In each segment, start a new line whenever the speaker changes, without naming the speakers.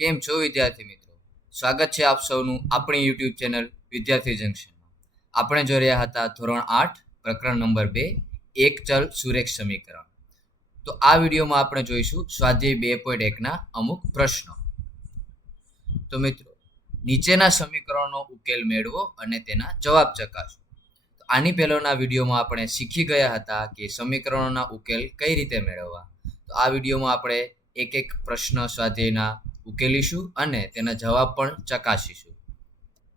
કેમ છો વિદ્યાર્થી મિત્રો? સ્વાગત છે આપ સૌનું આપણી યુટ્યુબ ચેનલ વિદ્યાર્થી જંકશનમાં આપણે જોઈ રહ્યા હતા ધોરણ આઠ, પ્રકરણ નંબર બે, એક ચલ સુરેખ સમીકરણ. તો આ વિડીયોમાં આપણે જોઈશું સ્વાધ્યાય બે પોઈન્ટ એકના અમુક પ્રશ્નો. તો મિત્રો, નીચેના સમીકરણનો ઉકેલ મેળવો અને તેના જવાબ ચકાસો. આની પહેલાંના વિડીયોમાં આપણે શીખી ગયા હતા કે સમીકરણોના ઉકેલ કઈ રીતે મેળવવા. તો આ વિડીયોમાં આપણે એક એક પ્રશ્ન સ્વાધ્યાયના ઉકેલીશું અને તેના જવાબ પણ ચકાસીશું.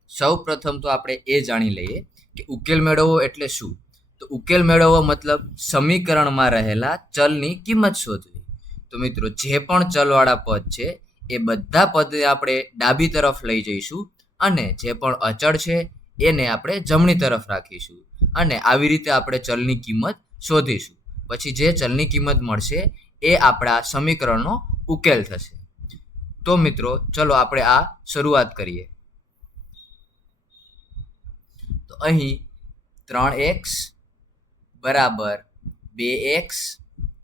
સૌ પ્રથમ તો આપણે એ જાણી લઈએ કે ઉકેલ મેળવવો એટલે શું? તો ઉકેલ મેળવવો મતલબ સમીકરણમાં રહેલા ચલની કિંમત શોધવી. તો મિત્રો, જે પણ ચલવાળા પદ છે, એ બધા પદને આપણે ડાબી તરફ લઈ જઈશું અને જે પણ અચળ છે, એને આપણે જમણી તરફ રાખીશું અને આવી રીતે આપણે ચલની કિંમત શોધીશું. પછી જે ચલની કિંમત મળશે, એ આપણા સમીકરણનો ઉકેલ થશે. તો મિત્રો, ચલો આપણે આ શરૂઆત કરીએ. તો અહીં ત્રણ એક્સ બરાબર બે એક્સ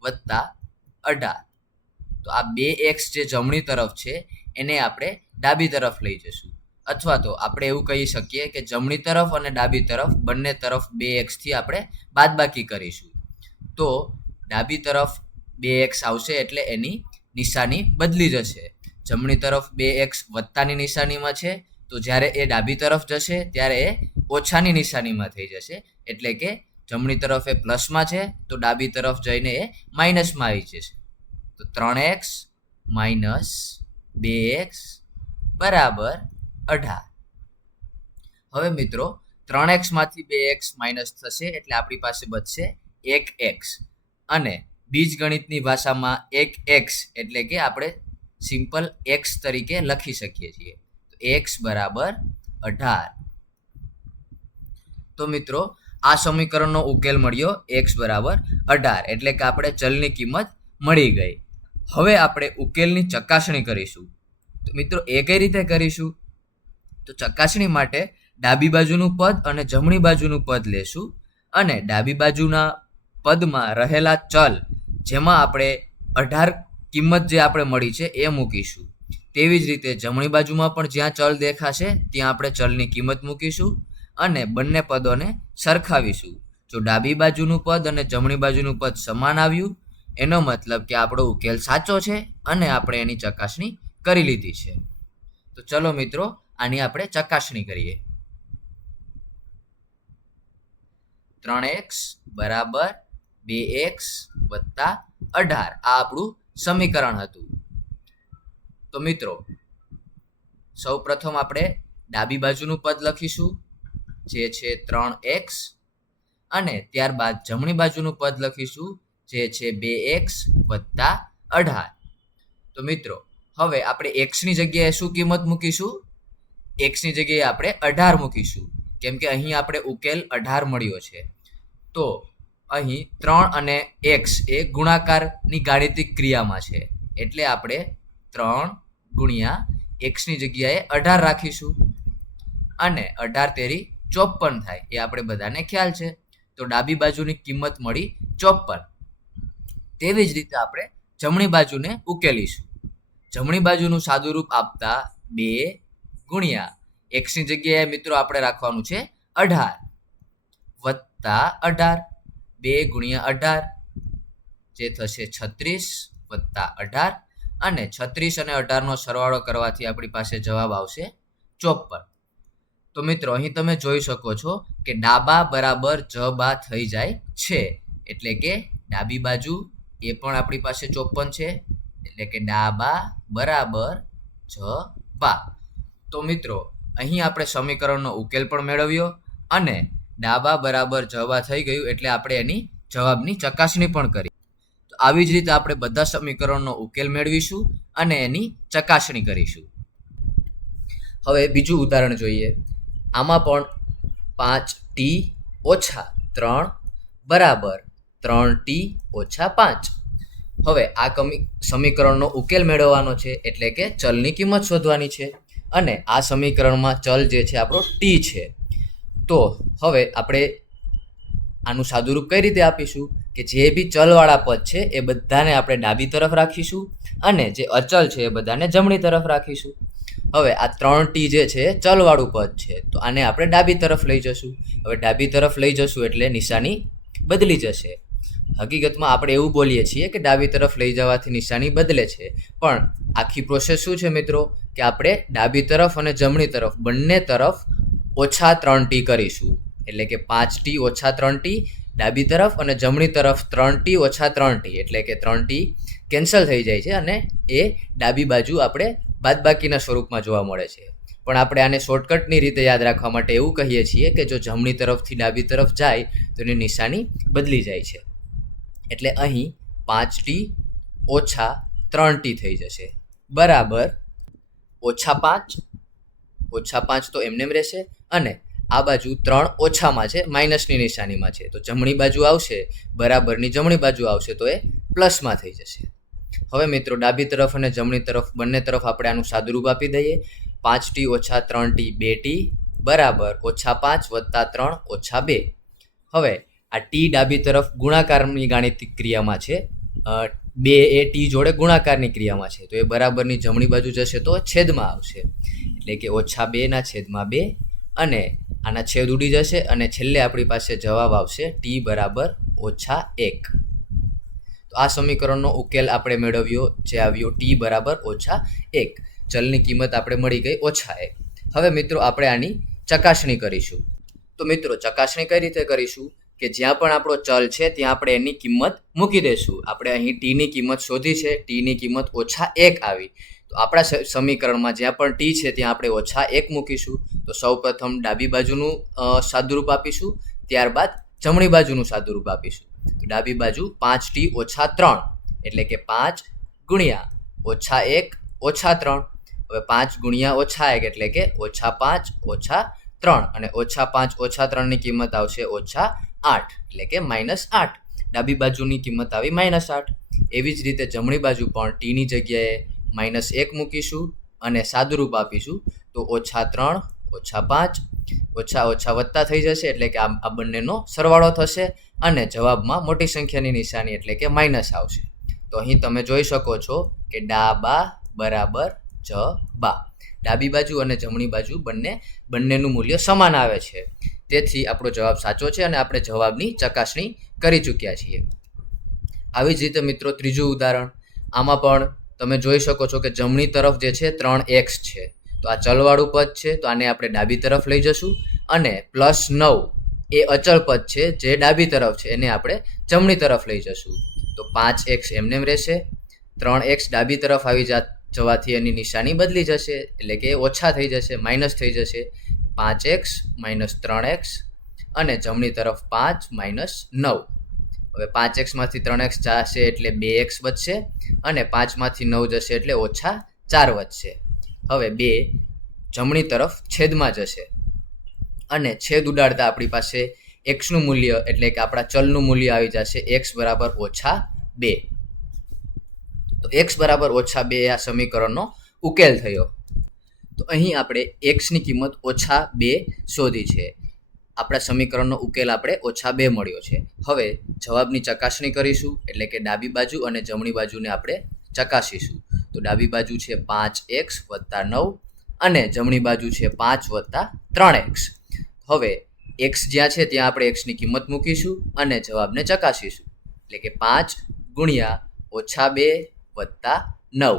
વત્તા અઢાર. તો આ બે એક્સ જે જમણી તરફ છે, એને આપણે ડાબી તરફ લઈ જશું. અથવા તો આપણે એવું કહી શકીએ કે જમણી તરફ અને ડાબી તરફ બંને તરફ બે એક્સથી આપણે બાદબાકી કરીશું. તો ડાબી તરફ બે એક્સ આવશે એટલે એની નિશાની બદલી જશે. જમણી તરફ બે એક્સ વત્તાની નિશાનીમાં છે, તો જ્યારે એ ડાબી તરફ જશે, ત્યારે એ ઓછાની નિશાનીમાં થઈ જશે. એટલે કે જમણી તરફ એ પ્લસમાં છે, તો ડાબી તરફ જઈને એ માઇનસમાં આવી જશે. તો ત્રણ એક્સ માઇનસ બે એક્સ બરાબર અઢાર. હવે મિત્રો, ત્રણ એક્સમાંથી બે એક્સ માઇનસ થશે, એટલે આપણી પાસે બચશે એક એક્સ. અને બીજગણિતની ભાષામાં એક એક્સ, એટલે કે આપણે સિમ્પલ એક્સ તરીકે લખી શકીએ છીએ. તો એક્સ બરાબર અઢાર. તો મિત્રો, આ સમીકરણનો ઉકેલ મળ્યો એક્સ બરાબર અઢાર. એટલે કે આપણે ચલની કિંમત મળી ગઈ. હવે આપણે ઉકેલની ચકાસણી કરીશું. તો મિત્રો, એ કઈ રીતે કરીશું? તો ચકાસણી માટે ડાબી બાજુનું પદ અને જમણી બાજુનું પદ લેશું અને ડાબી બાજુના પદમાં રહેલા ચલ, જેમાં આપણે અઢાર કિંમત જે આપણે મળી છે એ મૂકીશું. તેવી જ રીતે જમણી બાજુમાં પણ જ્યાં ચલ દેખાશે, ત્યાં આપણે ચલની કિંમત મૂકીશું અને બંને પદોને સરખાવીશું. જો ડાબી બાજુનું પદ અને જમણી બાજુનું પદ સમાન આવ્યું, એનો મતલબ કે આપણો ઉકેલ સાચો છે અને આપણે એની ચકાસણી કરી લીધી છે. તો ચલો મિત્રો, આની આપણે ચકાસણી કરીએ. ત્રણ એક્સ બરાબર બે એક્સ વત્તા અઢાર. આ આપણું સમીકરણ હતું. તો મિત્રો સૌ પ્રથમ આપણે ડાબી બાજુનું પદ લખીશું, જે છે ત્રણ એક્સ, અને ત્યારબાદ જમણી બાજુનું પદ લખીશું, જે છે બે એક્સ વત્તા અઢાર. તો મિત્રો, હવે આપણે એક્સની જગ્યાએ શું કિંમત મૂકીશું? એક્સની જગ્યાએ આપણે અઢાર મૂકીશું. કેમ કે અહીં આપણે ઉકેલ અઢાર મળ્યો છે. તો અહીં ત્રણ અને એક્સ એ ગુણાકારની ગાણિતિક ક્રિયામાં છે. એટલે આપણે ત્રણ ગુણ્યા એક્સની જગ્યાએ અઢાર રાખીશું. અને અઢાર તેરી ચોપન થાય, એ આપણે બધાને ખ્યાલ છે. તો ડાબી બાજુની કિંમત મળી ચોપન. તેવી જ રીતે આપણે જમણી બાજુને ઉકેલીશું. જમણી બાજુનું સાદું રૂપ આપતા બે ગુણ્યા એક્સની જગ્યાએ મિત્રો આપણે રાખવાનું છે અઢાર. વત્તા અઢાર. બે ગુણ્યા અઢાર, જે થશે છત્રીસ વત્તા અઢાર. અને છત્રીસ અને અઢારનો સરવાળો કરવાથી આપણી પાસે જવાબ આવશે ચોપન. તો મિત્રો, અહીં તમે જોઈ શકો છો કે ડાબા બરાબર જ બા થઈ જાય છે. એટલે કે ડાબી બાજુ એ પણ આપણી પાસે ચોપન છે. એટલે કે ડાબા બરાબર જ બા તો મિત્રો, અહીં આપણે સમીકરણનો ઉકેલ પણ મેળવ્યો અને ડાબા બરાબર જવા થઈ ગયું એટલે આપણે એની જવાબની ચકાસણી પણ કરી. તો આવી જ રીતે આપણે બધા સમીકરણનો ઉકેલ મેળવીશું અને એની ચકાસણી કરીશું. હવે બીજું ઉદાહરણ જોઈએ. આમાં પણ પાંચ ટી ઓછા ત્રણ બરાબર ત્રણ ટી ઓછા પાંચ. હવે આ કમી સમીકરણનો ઉકેલ મેળવવાનો છે એટલે કે ચલની કિંમત શોધવાની છે અને આ સમીકરણમાં ચલ જે છે આપણો ટી છે. તો હવે આપણે આનું સાદુરૂપ કઈ રીતે આપીશું? કે જે બી ચલવાળા પદ છે એ બધાને આપણે ડાબી તરફ રાખીશું અને જે અચલ છે એ બધાને જમણી તરફ રાખીશું. હવે આ ત્રણ ટી જે છે ચલવાળું પદ છે, તો આને આપણે ડાબી તરફ લઈ જશું. હવે ડાબી તરફ લઈ જશું એટલે નિશાની બદલી જશે. હકીકતમાં આપણે એવું બોલીએ છીએ કે ડાબી તરફ લઈ જવાથી નિશાની બદલે છે. પણ આખી પ્રોસેસ શું છે મિત્રો? કે આપણે ડાબી તરફ અને જમણી તરફ, બંને તરફ ઓછા ત્રણ ટી કરીશું. એટલે કે પાંચ ટી ઓછા ત્રણ ટી, ડાબી તરફ અને જમણી તરફ ત્રણ ટી ઓછા ત્રણ ટી. એટલે કે ત્રણ ટી કેન્સલ થઈ જાય છે અને એ ડાબી બાજુ આપણે બાદબાકીના સ્વરૂપમાં જોવા મળે છે. પણ આપણે આને શોર્ટકટની રીતે યાદ રાખવા માટે એવું કહીએ છીએ કે જો જમણી તરફથી ડાબી તરફ જાય, તો એની નિશાની બદલી જાય છે. એટલે અહીં પાંચ ટી ઓછા ત્રણ ટી થઈ જશે. બરાબર. ઓછા પાંચ ઓછા પાંચ તો એમનેમ રહેશે. અને આ બાજુ ત્રણ ઓછામાં છે, માઇનસની નિશાનીમાં છે. તો જમણી બાજુ આવશે, બરાબરની જમણી બાજુ આવશે, તો એ પ્લસમાં થઈ જશે. હવે મિત્રો, ડાબી તરફ અને જમણી તરફ બંને તરફ આપણે આનું સાદુરૂપ આપી દઈએ. પાંચ ટી ઓછા ત્રણ ટી બે ટી, બરાબર, ઓછા પાંચ વત્તા ત્રણ ઓછા બે. હવે આ ટી ડાબી તરફ ગુણાકારની ગાણિતિક ક્રિયામાં છે. બે એ ટી જોડે ગુણાકારની ક્રિયામાં છે. તો એ બરાબરની જમણી બાજુ જશે તો છેદમાં આવશે. એટલે કે ઓછા બેના છેદમાં બે અને આના છેદ ઉડી જશે અને છેલ્લે આપણી પાસે જવાબ આવશે ટી બરાબર ઓછા એક. તો આ સમીકરણનો ઉકેલ આપણે મેળવ્યો જે આવ્યો ટી બરાબર ઓછા એક. ચલની કિંમત આપણે મળી ગઈ ઓછા એક. હવે મિત્રો આપણે આની ચકાસણી કરીશું. તો મિત્રો ચકાસણી કઈ રીતે કરીશું? કે જ્યાં પણ આપણો ચલ છે ત્યાં આપણે એની કિંમત મૂકી દઈશું. આપણે અહીં ટીની કિંમત શોધી છે. ટીની કિંમત ઓછા એક આવી. તો આપણા સમીકરણમાં જ્યાં પણ ટી છે ત્યાં આપણે ઓછા એક મૂકીશું. તો સૌ પ્રથમ ડાબી બાજુનું સાદુરૂપ આપીશું. ત્યારબાદ જમણી બાજુનું સાદુરૂપ આપીશું. તો ડાબી બાજુ પાંચ ટી ઓછા ત્રણ, એટલે કે પાંચ ગુણ્યા ઓછા એક ઓછા ત્રણ. હવે પાંચ ગુણ્યા ઓછા એક એટલે કે ઓછા પાંચ ઓછા ત્રણ, અને ઓછા પાંચ ઓછા ત્રણની કિંમત આવશે ઓછા આઠ, એટલે કે માઇનસ આઠ. ડાબી બાજુની કિંમત આવી માઇનસ આઠ. એવી જ રીતે જમણી બાજુ પણ ટીની જગ્યાએ માઇનસ એક મૂકીશું અને સાદુરૂપ આપીશું. તો ઓછા ત્રણ, ઓછા પાંચ, ઓછા ઓછા વત્તા થઈ જશે એટલે કે આ આ બંનેનો સરવાળો થશે અને જવાબમાં મોટી સંખ્યાની નિશાની એટલે કે માઇનસ આવશે. તો અહીં તમે જોઈ શકો છો કે ડાબા બરાબર, જ, બા. ડાબી બાજુ અને જમણી બાજુ બંને બંનેનું મૂલ્ય સમાન આવે છે. તેથી આપણો જવાબ સાચો છે અને આપણે જવાબની ચકાસણી કરી ચૂક્યા છીએ. આવી જ રીતે મિત્રો ત્રીજું ઉદાહરણ. આમાં પણ તમે જોઈ શકો છો કે જમણી તરફ જે છે ત્રણ એક્સ છે. તો આ ચલવાળું પદ છે, તો આને આપણે ડાબી તરફ લઈ જશું. અને પ્લસ નવ એ અચળ પદ છે, જે ડાબી તરફ છે, એને આપણે જમણી તરફ લઈ જશું. તો પાંચ એક્સ એમનેમ રહેશે. ત્રણ એક્સ ડાબી તરફ આવી જા, જવાથી એની નિશાની બદલી જશે, એટલે કે ઓછા થઈ જશે માઇનસ થઈ જશે. પાંચ એક્સ માઇનસ ત્રણ એક્સ અને જમણી તરફ પાંચ માઇનસ નવ. હવે પાંચ એક્સમાંથી ત્રણ એક્સ જશે એટલે બે એક્સ વધશે અને પાંચમાંથી નવ જશે એટલે ઓછા ચાર વધશે. હવે બે જમણી તરફ છેદમાં જશે અને છેદ ઉડાડતા આપણી પાસે એક્સનું મૂલ્ય એટલે કે આપણા ચલનું મૂલ્ય આવી જશે એક્સ બરાબર ઓછા બે. તો એક્સ બરાબર ઓછા બે આ સમીકરણનો ઉકેલ થયો. તો અહીં આપણે એક્સની કિંમત ઓછા બે શોધી છે. આપણા સમીકરણનો ઉકેલ આપણે ઓછા બે મળ્યો છે. હવે જવાબની ચકાસણી કરીશું, એટલે કે ડાબી બાજુ અને જમણી બાજુને આપણે ચકાસીશું. તો ડાબી બાજુ છે પાંચ એક્સ વત્તા નવ અને જમણી બાજુ છે પાંચ વત્તા ત્રણ એક્સ. હવે એક્સ જ્યાં છે ત્યાં આપણે એક્સની કિંમત મૂકીશું અને જવાબને ચકાસીશું. એટલે કે પાંચ ગુણ્યા ઓછા બે વત્તા નવ.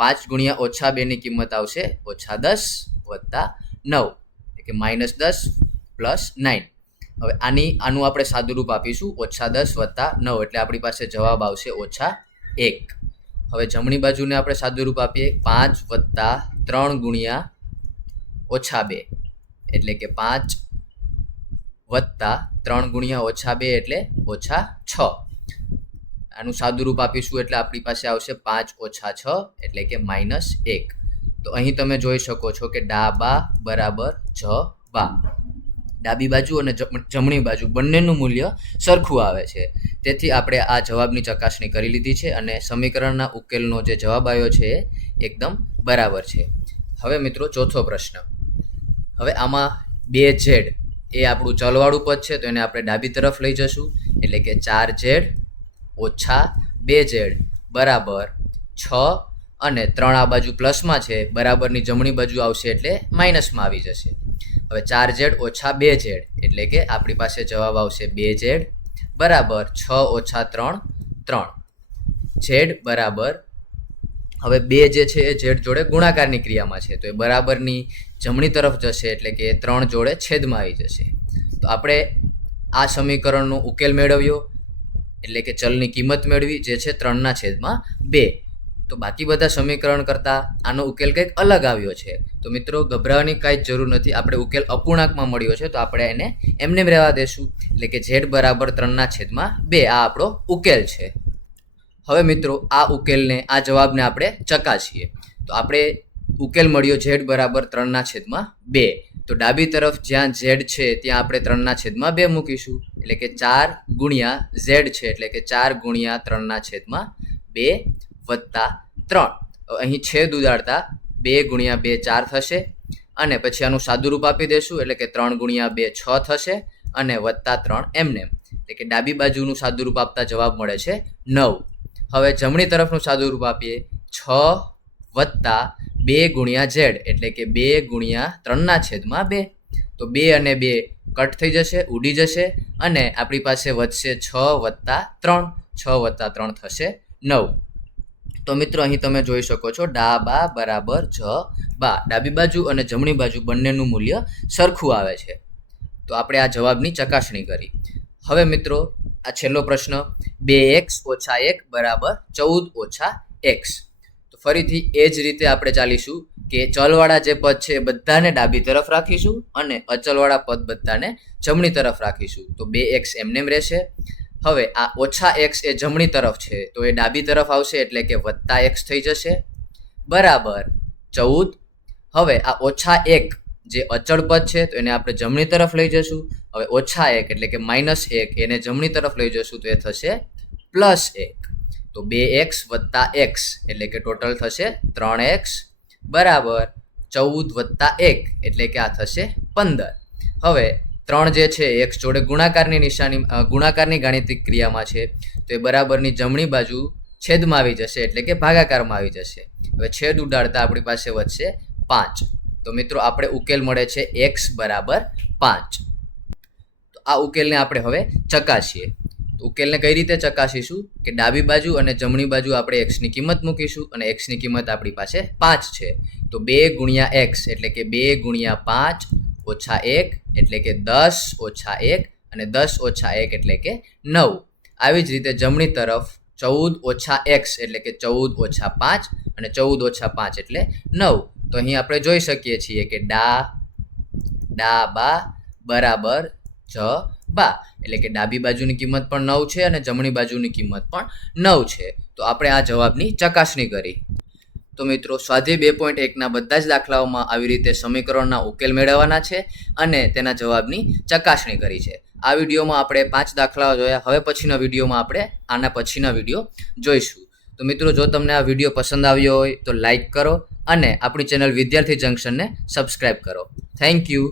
પાંચ ગુણ્યા ઓછા બેની કિંમત આવશે ઓછા દસ વત્તા નવ. એટલે કે માઇનસ દસ પ્લસ નાઇન. હવે આની, આનું આપણે સાદુરૂપ આપીશું. ઓછા દસ વત્તા નવ, એટલે આપણી પાસે જવાબ આવશે ઓછા એક. હવે જમણી બાજુને આપણે સાદુરૂપ આપીએ. પાંચ વત્તા ત્રણ ગુણ્યા ઓછા બે. એટલે કે પાંચ વત્તા ત્રણ ગુણ્યા ઓછા બે, એટલે ઓછા છ. આનું સાદુરૂપ આપીશું, એટલે આપણી પાસે આવશે પાંચ ઓછા છ, એટલે કે માઇનસ એક. તો અહીં તમે જોઈ શકો છો કે ડાબા બરાબર જ બા ડાબી બાજુ અને જમણી બાજુ બંનેનું મૂલ્ય સરખું આવે છે. તેથી આપણે આ જવાબની ચકાસણી કરી લીધી છે અને સમીકરણના ઉકેલનો જે જવાબ આવ્યો છે એ એકદમ બરાબર છે. હવે મિત્રો ચોથો પ્રશ્ન. હવે આમાં બે ઝેડ એ આપણું ચલવાળું પદ છે તો એને આપણે ડાબી તરફ લઈ જશું. એટલે કે ચાર ઝેડ ઓછા બે ઝેડ બરાબર છ અને ત્રણ આ બાજુ પ્લસમાં છે. બરાબરની જમણી બાજુ આવશે એટલે માઇનસમાં આવી જશે. હવે ચાર ઝેડ ઓછા બે ઝેડ એટલે કે આપણી પાસે જવાબ આવશે બે ઝેડ બરાબર છ ઓછા ત્રણ ત્રણ. ઝેડ બરાબર, હવે બે જે છે એ ઝેડ જોડે ગુણાકારની ક્રિયામાં છે, તો એ બરાબરની જમણી તરફ જશે, એટલે કે ત્રણ જોડે છેદમાં આવી જશે. તો આપણે આ સમીકરણનો ઉકેલ મેળવ્યો, એટલે કે ચલની કિંમત મેળવી, જે છે ત્રણના છેદમાં બે. તો બાકી બધા સમીકરણ કરતાં આનો ઉકેલ કંઈક અલગ આવ્યો છે. તો મિત્રો, ગભરાવાની કાંઈ જ જરૂર નથી. આપણે ઉકેલ અપૂર્ણાંકમાં મળ્યો છે, તો આપણે એને એમને એમ રહેવા દેશું. એટલે કે ઝેડ બરાબર ત્રણના છેદમાં બે આ આપણો ઉકેલ છે. હવે મિત્રો, આ ઉકેલને, આ જવાબને આપણે ચકાસીએ. તો આપણે ઉકેલ મળ્યો ઝેડ બરાબર ત્રણના છેદમાં બે. તો ડાબી તરફ જ્યાં ઝેડ છે, ત્યાં આપણે ત્રણના છેદમાં બે મૂકીશું. એટલે કે ચાર ગુણ્યા ઝેડ છે, એટલે કે ચાર ગુણ્યા ત્રણના છેદમાં બે વત્તા ત્રણ. અહીં છેદ ઉદાડતા બે ગુણ્યા બે ચાર થશે અને પછી આનું સાદુરૂપ આપી દેશું એટલે કે ત્રણ ગુણ્યા બે છ થશે અને વત્તા ત્રણ એમને. એટલે કે ડાબી બાજુનું સાદુરૂપ આપતા જવાબ મળે છે નવ. હવે જમણી તરફનું સાદુરૂપ આપીએ. છ વત્તા બે ગુણ્યા ઝેડ એટલે કે બે ગુણ્યા ત્રણના છેદમાં બે. તો બે અને બે કટ થઈ જશે, ઉડી જશે અને આપણી પાસે વધશે છ વત્તા ત્રણ. છ વત્તા ત્રણ થશે નવ. તો મિત્રો, અહીં તમે જોઈ શકો છો. ડાબા બરાબર, જ, બા. ડાબી બાજુ અને જમણી બાજુ બંનેનું મૂલ્ય સરખું આવે છે. તો આપણે આ જવાબની ચકાસણી કરી. હવે મિત્રો, આ છેલ્લો પ્રશ્ન. બે એક્સ ઓછા એક બરાબર ચૌદ ઓછા એક્સ. તો ફરીથી એ જ રીતે આપણે ચાલીશું કે ચલવાળા જે પદ છે બધાને ડાબી તરફ રાખીશું અને અચલવાળા પદ બધાને જમણી તરફ રાખીશું. તો બે એક્સ એમનેમ રહેશે. હવે આ ઓછા એક્સ એ જમણી તરફ છે, તો એ ડાબી તરફ આવશે એટલે કે વત્તા એક્સ થઈ જશે. બરાબર. ચૌદ. હવે આ ઓછા એક જે અચળ પદ છે, તો એને આપણે જમણી તરફ લઈ જશું. હવે ઓછા એક એટલે કે માઇનસ એક, એને જમણી તરફ લઈ જશું, તો એ થશે પ્લસ એક. તો બે એક્સ વત્તા એક્સ એટલે કે ટોટલ થશે ત્રણ એક્સ બરાબર. ચૌદ વત્તા એક એટલે કે આ થશે પંદર. હવે ત્રણ જે છે એક્સ જોડે ગુણાકારની નિશાની ગુણાકારની ગાણિતિક ક્રિયામાં છે, તો એ બરાબરની જમણી બાજુ છેદમાં આવી જશે, એટલે કે ભાગાકારમાં આવી જશે. હવે છેદ ઉડાડતા આપણી પાસે વધશે પાંચ. તો મિત્રો, આપણે ઉકેલ મળે છે એક્સ બરાબર પાંચ. તો આ ઉકેલને આપણે હવે ચકાસીએ. ઉકેલને કઈ રીતે ચકાસીશું? કે ડાબી બાજુ અને જમણી બાજુ આપણે એક્સની કિંમત મૂકીશું અને એક્સની કિંમત આપણી પાસે પાંચ છે. તો બે ગુણ્યા એક્સ એટલે કે બે ગુણ્યા પાંચ ઓછા એક એટલે કે દસ ઓછા એક અને દસ ઓછા એક એટલે કે નવ. આવી જ રીતે જમણી તરફ ચૌદ ઓછા એક્સ એટલે કે ચૌદ ઓછા પાંચ અને ચૌદ ઓછા પાંચ એટલે નવ. તો અહીં આપણે જોઈ શકીએ છીએ કે ડા ડા, બા, બરાબર, જ, બા. એટલે કે ડાબી બાજુની કિંમત પણ નવ છે અને જમણી બાજુની કિંમત પણ નવ છે. તો આપણે આ જવાબની ચકાસણી કરી. તો મિત્રો, સ્વાધ્યાય બે પોઈન્ટ એકના બધા જ દાખલાઓમાં આવી રીતે સમીકરણના ઉકેલ મેળવવાના છે અને તેના જવાબની ચકાસણી કરી છે. આ વિડીયોમાં આપણે પાંચ દાખલાઓ જોયા. હવે પછીના વિડીયોમાં આપણે આના પછીના વીડિયો જોઈશું. તો મિત્રો, જો તમને આ વીડિયો પસંદ આવ્યો હોય તો લાઈક કરો અને આપણી ચેનલ વિદ્યાર્થી જંકશનને સબસ્ક્રાઈબ કરો. Thank you.